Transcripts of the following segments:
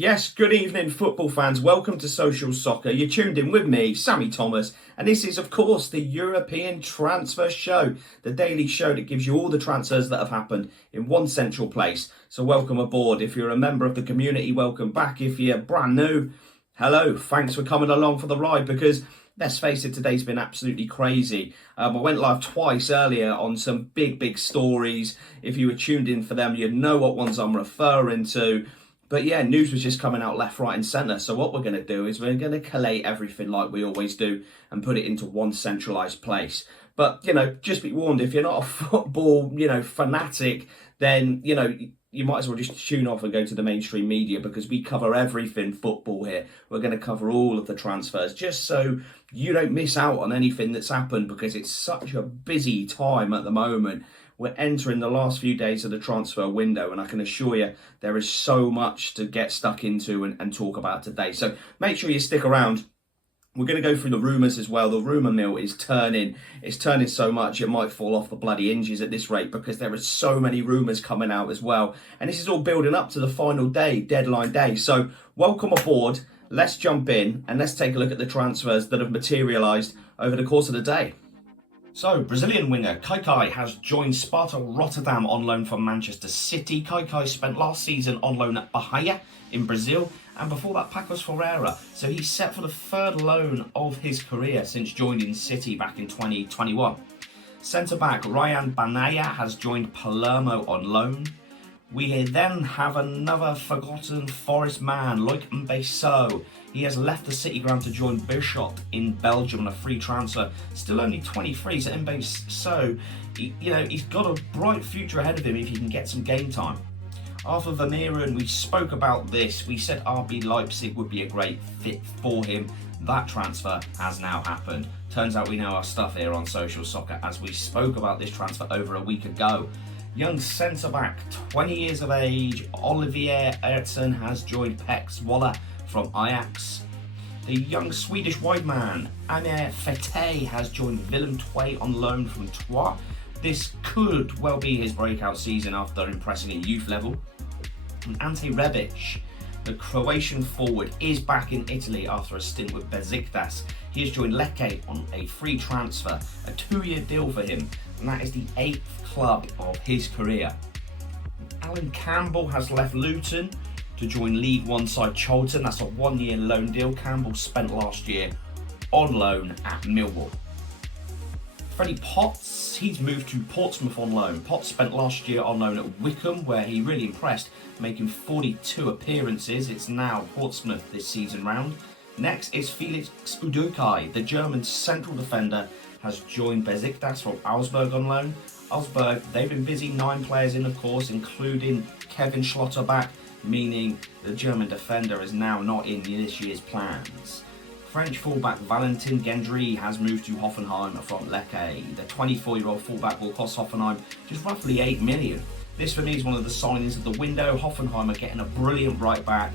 Yes, good evening, football fans. Welcome to Social Soccer. You're tuned in with me, Sammy Thomas, and this is, of course, the European Transfer Show, the daily show that gives you all the transfers that have happened in one central place. So welcome aboard. If you're a member of the community, welcome back. If you're brand new, hello. Thanks for coming along for the ride because, let's face it, today's been absolutely crazy. I went live twice earlier on some big stories. If you were tuned in for them, you'd know what ones I'm referring to. But yeah, news was just coming out left, right and centre. So what we're going to do is we're going to collate everything like we always do and put it into one centralised place. But, just be warned, if you're not a football, fanatic, then, you might as well just tune off and go to the mainstream media because we cover everything football here. We're going to cover all of the transfers just so you don't miss out on anything that's happened because it's such a busy time at the moment. We're entering the last few days of the transfer window and I can assure you there is so much to get stuck into and talk about today. So make sure you stick around. We're going to go through the rumours as well. The rumour mill is turning. It's turning so much it might fall off the bloody hinges at this rate because there are so many rumours coming out as well. And this is all building up to the final day, deadline day. So welcome aboard. Let's jump in and let's take a look at the transfers that have materialised over the course of the day. So, Brazilian winger Kaikai has joined Sparta Rotterdam on loan from Manchester City. Kaikai spent last season on loan at Bahia in Brazil and before that Pacos Ferreira. So he's set for the third loan of his career since joining City back in 2021. Centre-back Ryan Banaya has joined Palermo on loan. We then have another forgotten Forest man, Loic Mbesso. He has left the City ground to join Beerschot in Belgium on a free transfer. Still only 23, so Mbesso, he's got a bright future ahead of him if he can get some game time. Arthur Vermeeren, we spoke about this. We said RB Leipzig would be a great fit for him. That transfer has now happened. Turns out we know our stuff here on Social Soccer as we spoke about this transfer over a week ago. Young centre-back, 20 years of age, Olivier Eriksen has joined PEC Zwolle from Ajax. The young Swedish wide man, Amir Fete, has joined Willem II on loan from Troyes. This could well be his breakout season after impressing at youth level. And Ante Rebic, the Croatian forward, is back in Italy after a stint with Besiktas. He has joined Lecce on a free transfer, a 2-year deal for him, and that is the 8th club of his career. Alan Campbell has left Luton to join League One side Charlton. That's a 1-year loan deal. Campbell spent last year on loan at Millwall. Freddie Potts, he's moved to Portsmouth on loan. Potts spent last year on loan at Wycombe where he really impressed, making 42 appearances. It's now Portsmouth this season round. Next is Felix Udukai, the German central defender, has joined Besiktas from Augsburg on loan. Augsburg, they've been busy, 9 players in, of course, including Kevin Schlotterbeck, meaning the German defender is now not in this year's plans. French fullback Valentin Gendry has moved to Hoffenheim from Lecce. The 24-year-old fullback will cost Hoffenheim just roughly 8 million. This for me is one of the signings of the window. Hoffenheim are getting a brilliant right back,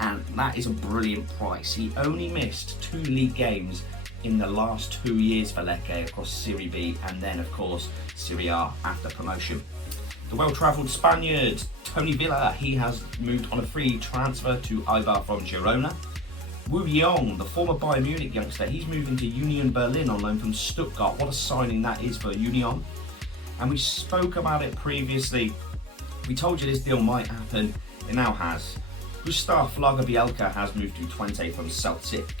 and that is a brilliant price. He only missed 2 league games in the last 2 years for Lecce across Serie B and then, of course, Serie A after promotion. The well-travelled Spaniard Tony Villa, he has moved on a free transfer to Eibar from Girona. Wu Yong, the former Bayern Munich youngster, he's moving to Union Berlin on loan from Stuttgart. What a signing that is for Union. And we spoke about it previously. We told you this deal might happen. It now has. Gustav Lagerbielke has moved to Twente from Celtic.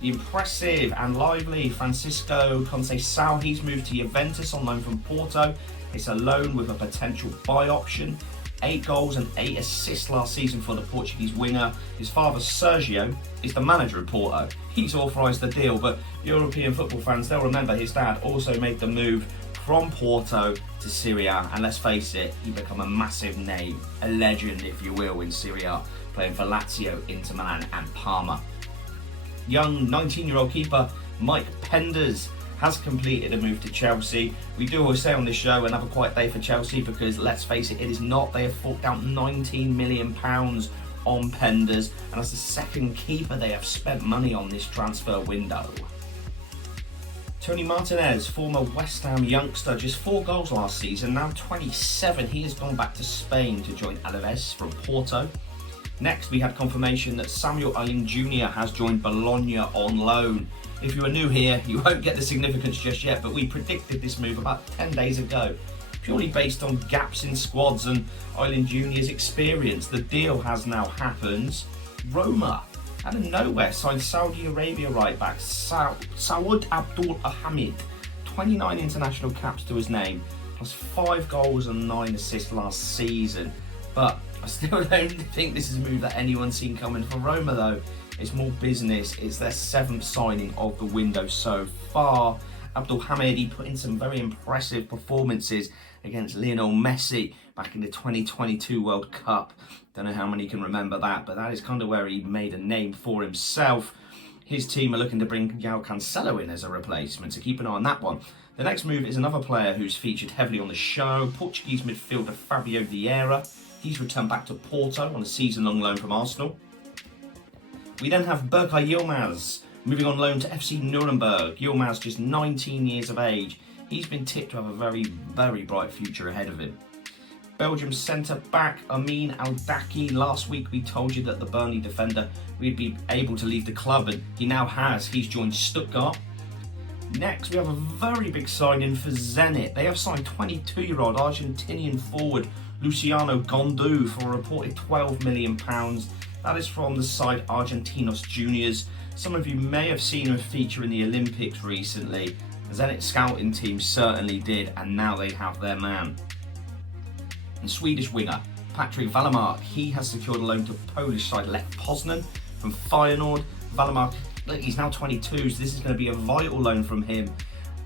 The impressive and lively Francisco Conceição, he's moved to Juventus on loan from Porto. It's a loan with a potential buy option. 8 goals and 8 assists last season for the Portuguese winger. His father Sergio is the manager of Porto. He's authorised the deal, but European football fans, they'll remember his dad also made the move from Porto to Serie A, and let's face it, he become a massive name, a legend if you will in Serie A, playing for Lazio, Inter Milan and Parma. Young 19-year-old keeper Mike Penders has completed a move to Chelsea. We do always say on this show another quiet day for Chelsea because let's face it, it is not. They have forked out £19 million on Penders, and that's the second keeper they have spent money on this transfer window. Tony Martinez, former West Ham youngster, just 4 goals last season, now 27. He has gone back to Spain to join Alaves from Porto. Next, we had confirmation that Samuel Jr. has joined Bologna on loan. If you are new here, you won't get the significance just yet, but we predicted this move about 10 days ago, purely based on gaps in squads and Ayling Jr.'s experience. The deal has now happened. Roma, out of nowhere, signed Saudi Arabia right-back Saud Abdul Hamid. 29 international caps to his name, plus 5 goals and 9 assists last season. But I still don't think this is a move that anyone's seen coming from Roma though. It's more business. It's their 7th signing of the window so far. Abdul Hamid, he put in some very impressive performances against Lionel Messi back in the 2022 World Cup. Don't know how many can remember that, but that is kind of where he made a name for himself. His team are looking to bring João Cancelo in as a replacement, so keep an eye on that one. The next move is another player who's featured heavily on the show, Portuguese midfielder Fabio Vieira. He's returned back to Porto on a season-long loan from Arsenal. We then have Berkay Yilmaz moving on loan to FC Nuremberg. Yilmaz, just 19 years of age. He's been tipped to have a very, very bright future ahead of him. Belgium centre-back Amin Al-Daki. Last week we told you that the Burnley defender would be able to leave the club, and he now has. He's joined Stuttgart. Next, we have a very big signing for Zenit. They have signed 22-year-old Argentinian forward Luciano Gondou for a reported £12 million. That is from the side Argentinos Juniors. Some of you may have seen him feature in the Olympics recently. The Zenit scouting team certainly did, and now they have their man. And Swedish winger Patrick Wallmark, he has secured a loan to Polish side Lech Poznan from Feyenoord. Wallmark, he's now 22, so this is going to be a vital loan from him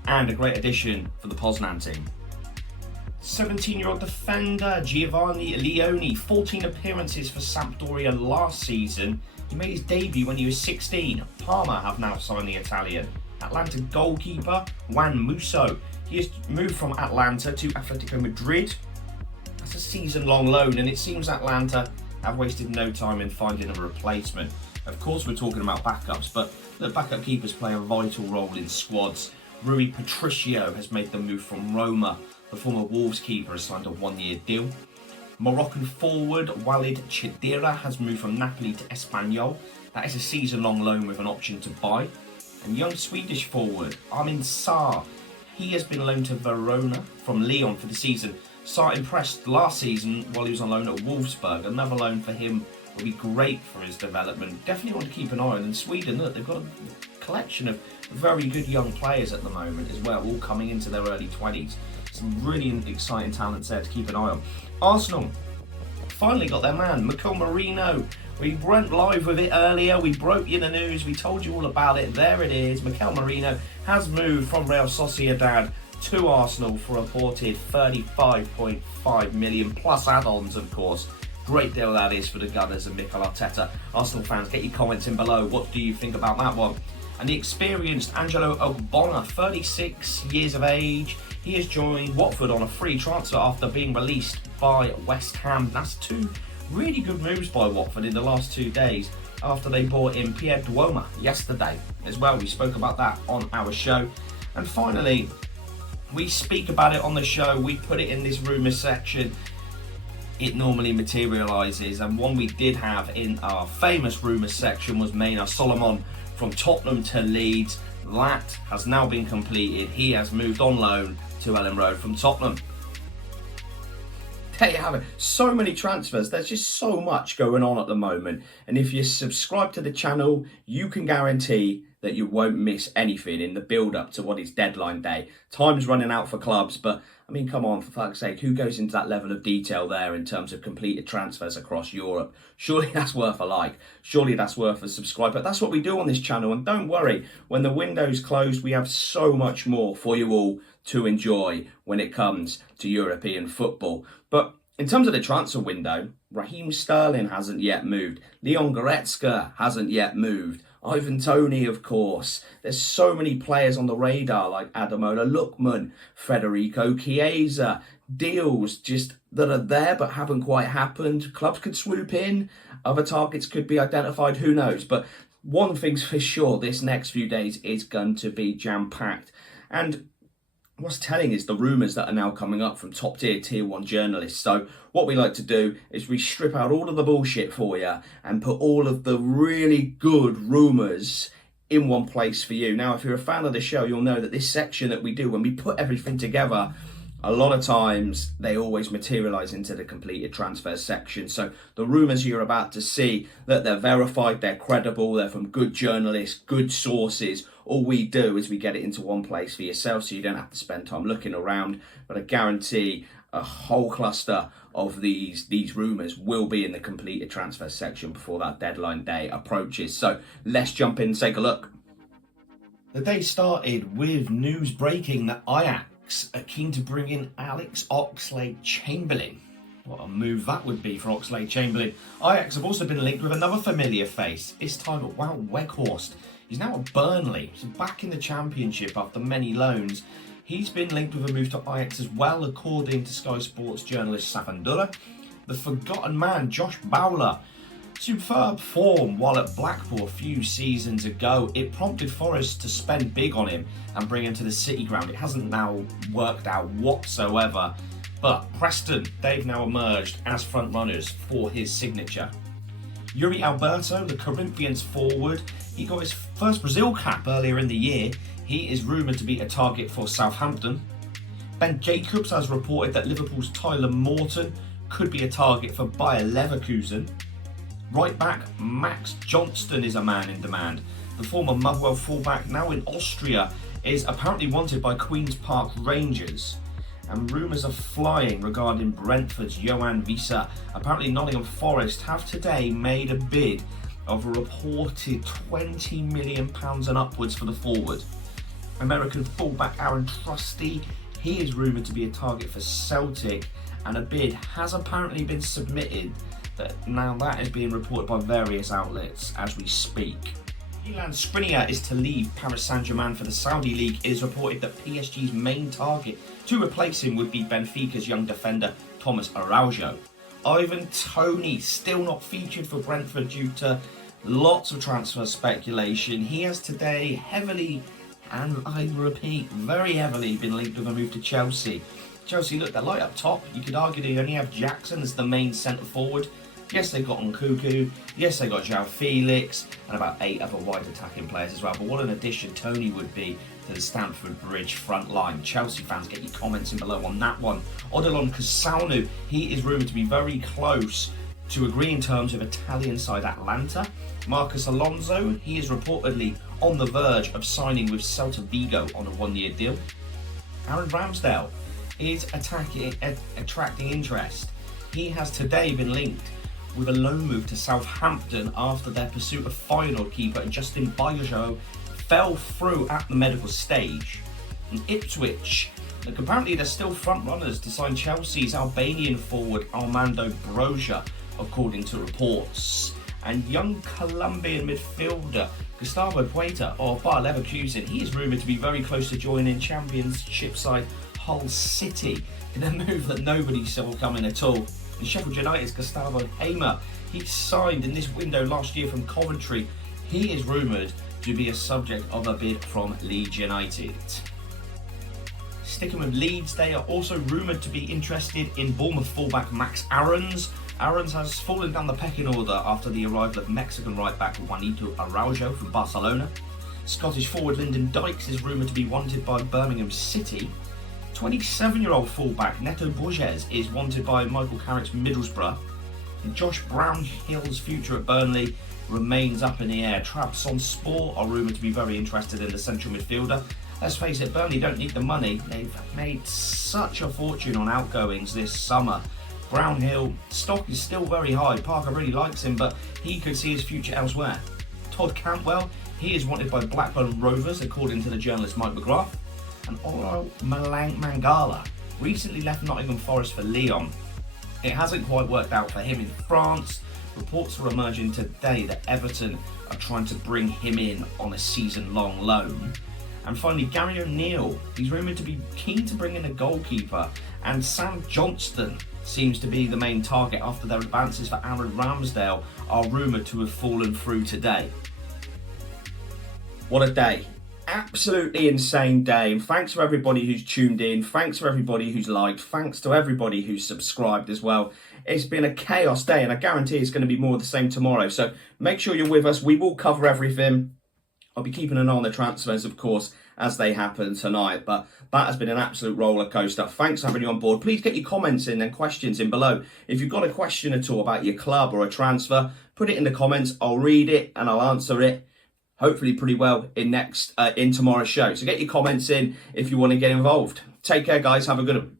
and a great addition for the Poznan team. 17-year-old defender Giovanni Leoni, 14 appearances for Sampdoria last season. He made his debut when he was 16. Parma have now signed the Italian. Atlanta goalkeeper Juan Musso, he has moved from Atlanta to Atletico Madrid. That's a season-long loan, and it seems Atlanta have wasted no time in finding a replacement. Of course, we're talking about backups, but the backup keepers play a vital role in squads. Rui Patricio has made the move from Roma. The former Wolves keeper has signed a 1-year deal. Moroccan forward Walid Chedira has moved from Napoli to Espanyol. That is a season-long loan with an option to buy. And young Swedish forward Armin Sarr, he has been loaned to Verona from Lyon for the season. Sarr impressed last season while he was on loan at Wolfsburg. Another loan for him will be great for his development. Definitely want to keep an eye on. And Sweden, look, they've got a collection of very good young players at the moment as well, all coming into their early 20s. Some really exciting talents there to keep an eye on. Arsenal finally got their man, Mikel Merino. We went live with it earlier. We broke you the news. We told you all about it. There it is. Mikel Merino has moved from Real Sociedad to Arsenal for a reported 35.5 million plus add-ons, of course. Great deal that is for the Gunners and Mikel Arteta. Arsenal fans, get your comments in below. What do you think about that one? And the experienced Angelo Ogbonna, 36 years of age. He has joined Watford on a free transfer after being released by West Ham. That's 2 really good moves by Watford in the last 2 days after they brought in Pierre Duoma yesterday as well. We spoke about that on our show. And finally, we speak about it on the show. We put it in this rumours section. It normally materialises, and one we did have in our famous rumours section was Maynard Solomon from Tottenham to Leeds. That has now been completed. He has moved on loan to Ellen Road from Tottenham. There you have it. So many transfers. There's just so much going on at the moment. And if you subscribe to the channel, you can guarantee that you won't miss anything in the build-up to what is deadline day. Time's running out for clubs, but I mean, come on, for fuck's sake, who goes into that level of detail there in terms of completed transfers across Europe? Surely that's worth a like. Surely that's worth a subscribe. But that's what we do on this channel. And don't worry, when the window's closed, we have so much more for you all to enjoy when it comes to European football. But in terms of the transfer window, Raheem Sterling hasn't yet moved. Leon Goretzka hasn't yet moved. Ivan Toney, of course. There's so many players on the radar like Ademola Lookman, Federico Chiesa, deals just that are there but haven't quite happened. Clubs could swoop in, other targets could be identified, who knows. But one thing's for sure, this next few days is going to be jam-packed. And What's telling is the rumours that are now coming up from top tier 1 journalists. So what we like to do is we strip out all of the bullshit for you and put all of the really good rumours in one place for you. Now, if you're a fan of the show, you'll know that this section that we do, when we put everything together, a lot of times they always materialise into the completed transfer section. So the rumours you're about to see, that they're verified, they're credible, they're from good journalists, good sources. All we do is we get it into one place for yourself, so you don't have to spend time looking around. But I guarantee a whole cluster of these rumours will be in the completed transfer section before that deadline day approaches. So let's jump in and take a look. The day started with news breaking that Ajax are keen to bring in Alex Oxlade-Chamberlain. What a move that would be for Oxlade-Chamberlain. Ajax have also been linked with another familiar face, this time at Wout Weghorst. He's now at Burnley, so back in the Championship after many loans. He's been linked with a move to Ajax as well, according to Sky Sports journalist Safan Dulla. The forgotten man, Josh Bowler. Superb form while at Blackpool a few seasons ago. It prompted Forest to spend big on him and bring him to the City ground. It hasn't now worked out whatsoever. But Preston, they've now emerged as front runners for his signature. Yuri Alberto, the Corinthians forward, he got his first Brazil cap earlier in the year. He is rumoured to be a target for Southampton. Ben Jacobs has reported that Liverpool's Tyler Morton could be a target for Bayer Leverkusen. Right back, Max Johnston is a man in demand. The former Motherwell fullback, now in Austria, is apparently wanted by Queen's Park Rangers. And rumours are flying regarding Brentford's Johan Visa. Apparently Nottingham Forest have today made a bid of a reported £20 million and upwards for the forward. American fullback Aaron Trusty, he is rumoured to be a target for Celtic, and a bid has apparently been submitted. But now that is being reported by various outlets as we speak. Milan Skriniar is to leave Paris Saint-Germain for the Saudi League. It is reported that PSG's main target to replace him would be Benfica's young defender Thomas Araujo. Ivan Toney still not featured for Brentford due to lots of transfer speculation. He has today heavily, and I repeat, very heavily been linked with a move to Chelsea. Chelsea, look, they're light up top. You could argue they only have Jackson as the main centre forward. Yes, they got Nkunku. Yes, they got João Felix and about 8 other wide attacking players as well. But what an addition Toney would be to the Stamford Bridge front line. Chelsea fans, get your comments in below on that one. Odilon Kasanu, he is rumoured to be very close to agreeing terms with Italian side Atalanta. Marcus Alonso, he is reportedly on the verge of signing with Celta Vigo on a 1-year deal. Aaron Ramsdale is attracting interest. He has today been linked with a loan move to Southampton after their pursuit of Feyenoord keeper Justin Bayojo fell through at the medical stage. And Ipswich, look, apparently they're still front runners to sign Chelsea's Albanian forward Armando Broja, according to reports. And young Colombian midfielder Gustavo Puerta of Bayer Leverkusen, he is rumoured to be very close to joining Championship side Hull City in a move that nobody saw coming at all. And Sheffield United's Gustavo Hamer, he signed in this window last year from Coventry. He is rumoured to be a subject of a bid from Leeds United. Sticking with Leeds, they are also rumoured to be interested in Bournemouth fullback Max Aarons. Aarons has fallen down the pecking order after the arrival of Mexican right-back Juanito Araujo from Barcelona. Scottish forward Lyndon Dykes is rumoured to be wanted by Birmingham City. 27-year-old fullback Neto Borges is wanted by Michael Carrick's Middlesbrough. And Josh Brownhill's future at Burnley remains up in the air. Trabzonspor are rumoured to be very interested in the central midfielder. Let's face it, Burnley don't need the money. They've made such a fortune on outgoings this summer. Brownhill stock is still very high. Parker really likes him, but he could see his future elsewhere. Todd Cantwell, he is wanted by Blackburn Rovers, according to the journalist Mike McGrath. And Oro Mangala recently left Nottingham Forest for Lyon. It hasn't quite worked out for him in France. Reports are emerging today that Everton are trying to bring him in on a season-long loan. And finally, Gary O'Neill, he's rumoured to be keen to bring in a goalkeeper. And Sam Johnston seems to be the main target after their advances for Aaron Ramsdale are rumoured to have fallen through today. What a day. absolutely insane day, and thanks for everybody who's tuned in, thanks for everybody who's liked, thanks to everybody who's subscribed as well. It's been a chaos day, and I guarantee it's going to be more of the same tomorrow, so make sure you're with us. We will cover everything. I'll be keeping an eye on the transfers, of course, as they happen tonight, but that has been an absolute roller coaster. Thanks for having you on board. Please get your comments in and questions in below. If you've got a question at all about your club or a transfer, put it in the comments. I'll read it and I'll answer it, hopefully pretty well, in tomorrow's show. So get your comments in if you want to get involved. Take care, guys. Have a good one.